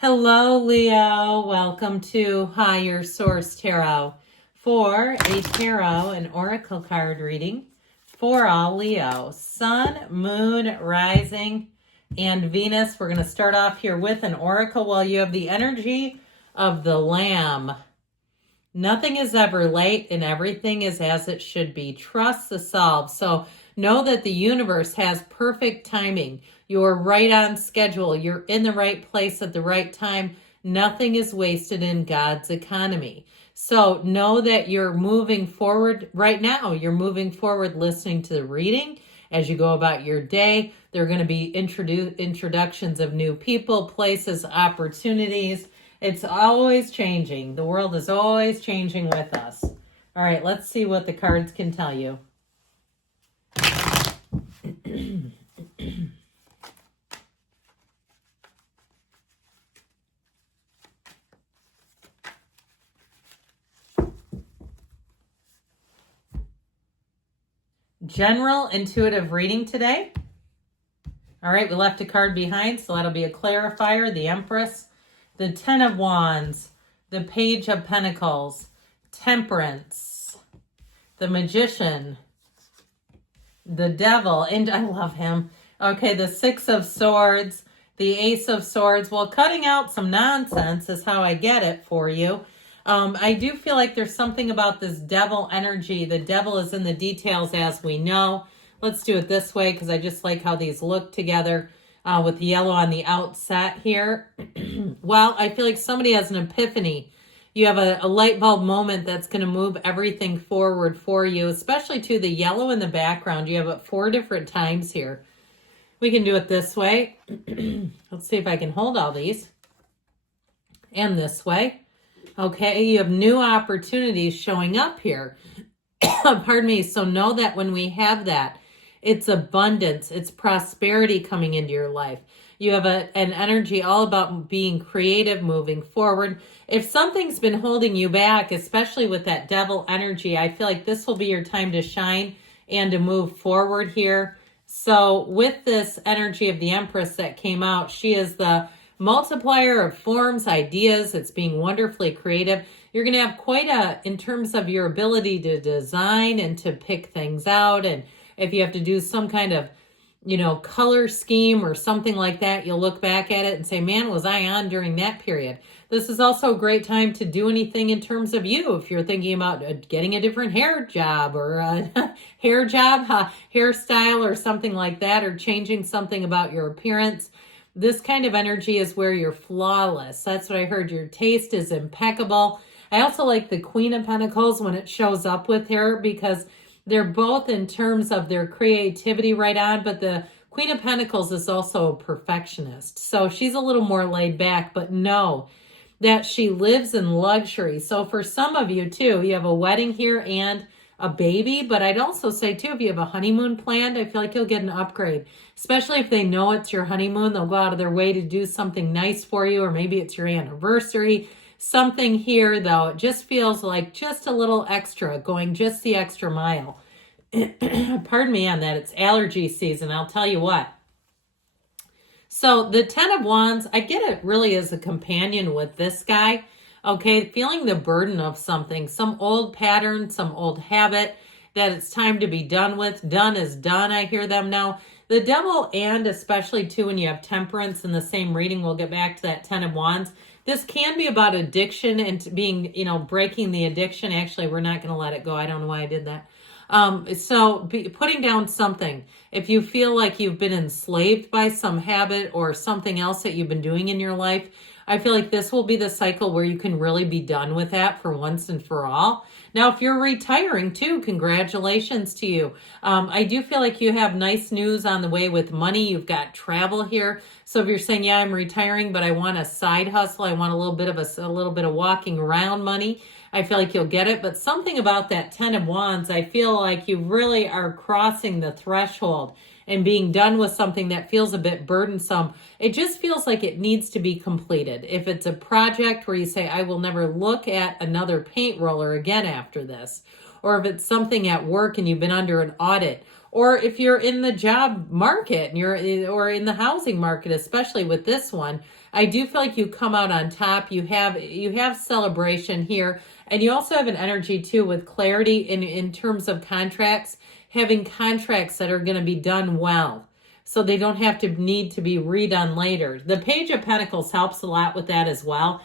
Hello, Leo. Welcome to Higher Source Tarot for a tarot and oracle card reading for all Leo. Sun, Moon, Rising, and Venus. We're going to start off here with an oracle while you have the energy of the Lamb. Nothing is ever late and everything is as it should be. Trust the solve. So know that the universe has perfect timing. You're right on schedule. You're in the right place at the right time. Nothing is wasted in God's economy. So know that you're moving forward right now. You're moving forward listening to the reading as you go about your day. There are going to be introductions of new people, places, opportunities. It's always changing. The world is always changing with us. All right, let's see what the cards can tell you. General intuitive reading today. All right, we left a card behind, so that'll be a clarifier, the Empress, the Ten of Wands, the Page of Pentacles, Temperance, the Magician, the Devil, and I love him. Okay, the Six of Swords, the Ace of Swords. Well, cutting out some nonsense is how I get it for you. I do feel like there's something about this devil energy. The devil is in the details, as we know. Let's do it this way because I just like how these look together with the yellow on the outset here. Well, I feel like somebody has an epiphany. You have a light bulb moment that's going to move everything forward for you, especially to the yellow in the background. You have it 4 different times here. We can do it this way. Let's see if I can hold all these. And this way. Okay, you have new opportunities showing up here. Pardon me. So know that when we have that, it's abundance, it's prosperity coming into your life. You have an energy all about being creative, moving forward. If something's been holding you back, especially with that devil energy, I feel like this will be your time to shine and to move forward here. So with this energy of the Empress that came out, she is the multiplier of forms, ideas. It's being wonderfully creative. You're going to have quite in terms of your ability to design and to pick things out. And if you have to do some kind of, color scheme or something like that, you'll look back at it and say, man, was I on during that period? This is also a great time to do anything in terms of you. If you're thinking about getting a different hair job or a hairstyle or something like that, or changing something about your appearance. This kind of energy is where you're flawless. That's what I heard. Your taste is impeccable. I also like the Queen of Pentacles when it shows up with her because they're both in terms of their creativity right on, but the Queen of Pentacles is also a perfectionist. So she's a little more laid back, but know that she lives in luxury. So for some of you too, you have a wedding here and a baby, but I'd also say too, if you have a honeymoon planned, I feel like you'll get an upgrade, especially if they know it's your honeymoon. They'll go out of their way to do something nice for you, or maybe it's your anniversary. Something here though, it just feels like just a little extra, going just the extra mile. Pardon me on that. It's allergy season. I'll tell you what. So the Ten of Wands, I get it really as a companion with this guy. Okay, feeling the burden of something, some old pattern, some old habit that it's time to be done with. Done is done, I hear them now. The Devil, and especially too when you have Temperance in the same reading, we'll get back to that Ten of Wands. This can be about addiction and being, breaking the addiction. Actually, we're not going to let it go. I don't know why I did that. Putting down something. If you feel like you've been enslaved by some habit or something else that you've been doing in your life, I feel like this will be the cycle where you can really be done with that for once and for all. Now, if you're retiring too, congratulations to you. I do feel like you have nice news on the way with money. You've got travel here. So if you're saying, yeah, I'm retiring, but I want a side hustle, I want a little bit of walking around money, I feel like you'll get it. But something about that Ten of Wands, I feel like you really are crossing the threshold and being done with something that feels a bit burdensome. It just feels like it needs to be completed. If it's a project where you say, I will never look at another paint roller again after this, or if it's something at work and you've been under an audit, or if you're in the job market and or in the housing market, especially with this one, I do feel like you come out on top. You have celebration here, and you also have an energy too with clarity in terms of contracts, having contracts that are going to be done well, so they don't have to need to be redone later. The Page of Pentacles helps a lot with that as well.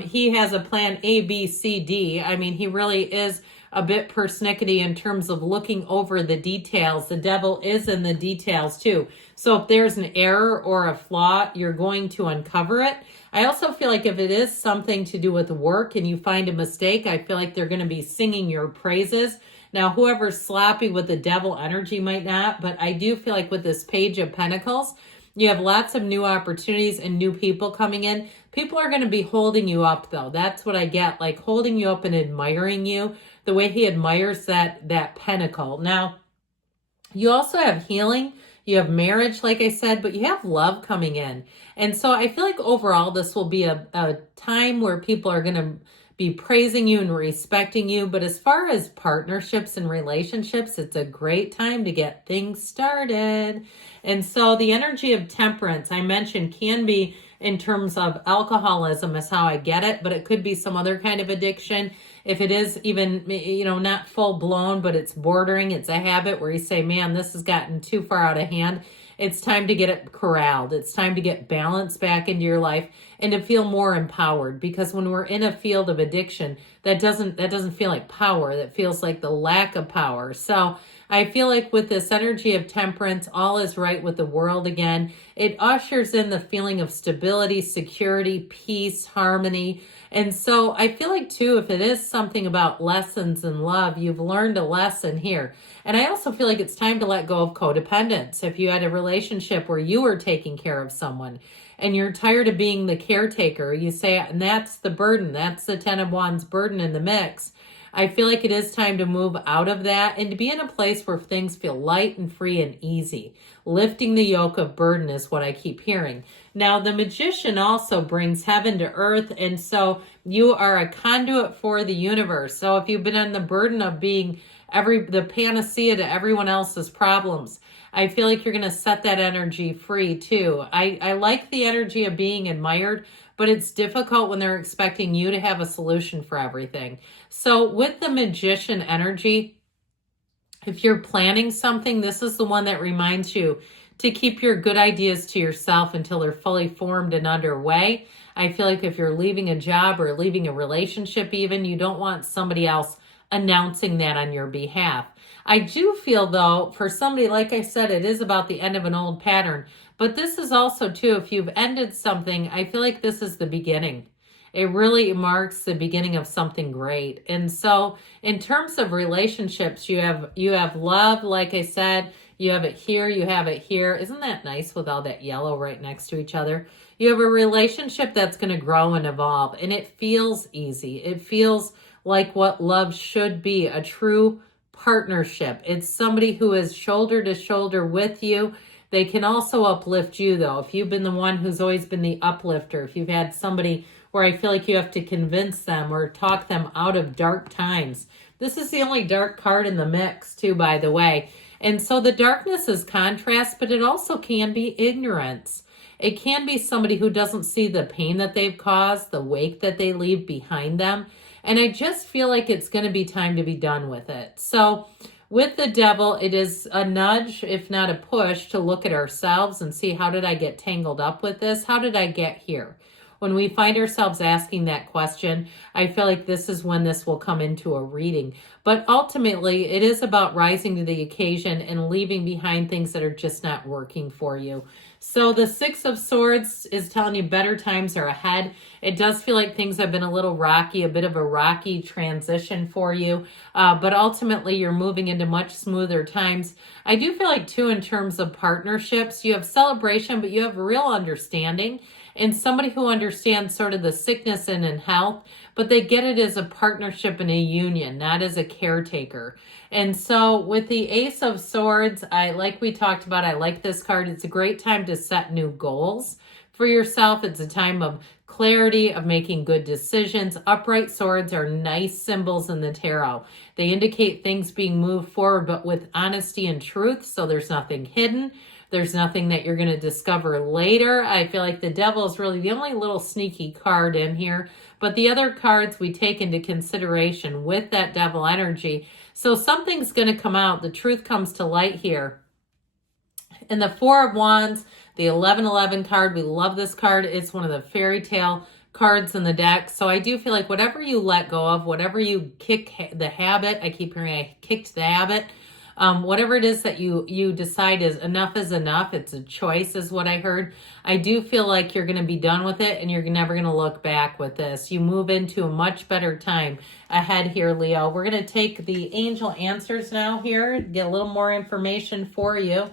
He has a plan A, B, C, D. I mean, he really is a bit persnickety in terms of looking over the details. The devil is in the details too. So if there's an error or a flaw, you're going to uncover it. I also feel like if it is something to do with work and you find a mistake, I feel like they're going to be singing your praises. Now, whoever's sloppy with the devil energy might not, but I do feel like with this Page of Pentacles, you have lots of new opportunities and new people coming in. People are going to be holding you up, though. That's what I get, like holding you up and admiring you the way he admires that pentacle. Now, you also have healing. You have marriage, like I said, but you have love coming in. And so I feel like overall this will be a time where people are going to be praising you and respecting you. But as far as partnerships and relationships, it's a great time to get things started. And so the energy of temperance, I mentioned, can be in terms of alcoholism is how I get it, but it could be some other kind of addiction. If it is even, not full blown, but it's bordering, it's a habit where you say, man, this has gotten too far out of hand. It's time to get it corralled. It's time to get balance back into your life and to feel more empowered, because when we're in a field of addiction, that doesn't feel like power. That feels like the lack of power. So I feel like with this energy of temperance, all is right with the world again. It ushers in the feeling of stability, security, peace, harmony. And so I feel like too, if it is something about lessons in love, you've learned a lesson here. And I also feel like it's time to let go of codependence. If you had a relationship where you were taking care of someone and you're tired of being the caretaker, you say, and that's the burden, that's the Ten of Wands burden in the mix. I feel like it is time to move out of that and to be in a place where things feel light and free and easy. Lifting the yoke of burden is what I keep hearing. Now, the Magician also brings heaven to earth, and so you are a conduit for the universe. So if you've been on the burden of being the panacea to everyone else's problems, I feel like you're going to set that energy free too. I like the energy of being admired, but it's difficult when they're expecting you to have a solution for everything. So with the Magician energy, if you're planning something, this is the one that reminds you to keep your good ideas to yourself until they're fully formed and underway. I feel like if you're leaving a job or leaving a relationship even, you don't want somebody else announcing that on your behalf. I do feel, though, for somebody, like I said, it is about the end of an old pattern. But this is also, too, if you've ended something, I feel like this is the beginning. It really marks the beginning of something great. And so in terms of relationships, you have love, like I said, you have it here, you have it here. Isn't that nice with all that yellow right next to each other? You have a relationship that's going to grow and evolve, and it feels easy. It feels like what love should be, a true partnership. It's somebody who is shoulder to shoulder with you. They can also uplift you, though. If you've been the one who's always been the uplifter, if you've had somebody where I feel like you have to convince them or talk them out of dark times. This is the only dark card in the mix, too, by the way. And so the darkness is contrast, but it also can be ignorance. It can be somebody who doesn't see the pain that they've caused, the wake that they leave behind them. And I just feel like it's going to be time to be done with it. So with the Devil, it is a nudge, if not a push, to look at ourselves and see, how did I get tangled up with this? How did I get here? When we find ourselves asking that question, I feel like this is when this will come into a reading. But ultimately, it is about rising to the occasion and leaving behind things that are just not working for you. So the Six of Swords is telling you better times are ahead. It does feel like things have been a little rocky, a bit of a rocky transition for you. But ultimately, you're moving into much smoother times. I do feel like, too, in terms of partnerships, you have celebration, but you have real understanding. And somebody who understands sort of the sickness and in health, but they get it as a partnership and a union, not as a caretaker. And so with the Ace of Swords, like we talked about, I like this card. It's a great time to set new goals for yourself. It's a time of clarity, of making good decisions. Upright swords are nice symbols in the tarot. They indicate things being moved forward, but with honesty and truth, so there's nothing hidden. There's nothing that you're going to discover later. I feel like the devil is really the only little sneaky card in here, but the other cards we take into consideration with that devil energy. So something's going to come out. The truth comes to light here. In the Four of Wands, the 1111 card, we love this card. It's one of the fairy tale cards in the deck. So I do feel like whatever you let go of, whatever you kick the habit, I keep hearing I kicked the habit, whatever it is that you decide is enough, it's a choice is what I heard. I do feel like you're going to be done with it and you're never going to look back with this. You move into a much better time ahead here, Leo. We're going to take the angel answers now here, get a little more information for you.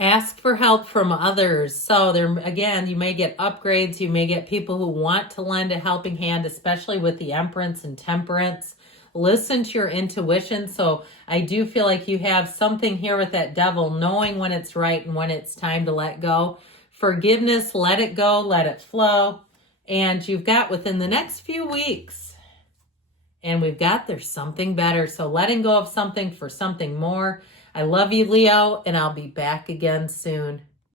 Ask for help from others. So there, again, you may get upgrades. You may get people who want to lend a helping hand, especially with the Empress and Temperance. Listen to your intuition. So I do feel like you have something here with that devil, knowing when it's right and when it's time to let go. Forgiveness, let it go, let it flow. And you've got within the next few weeks, and we've got there's something better. So letting go of something for something more. I love you, Leo, and I'll be back again soon.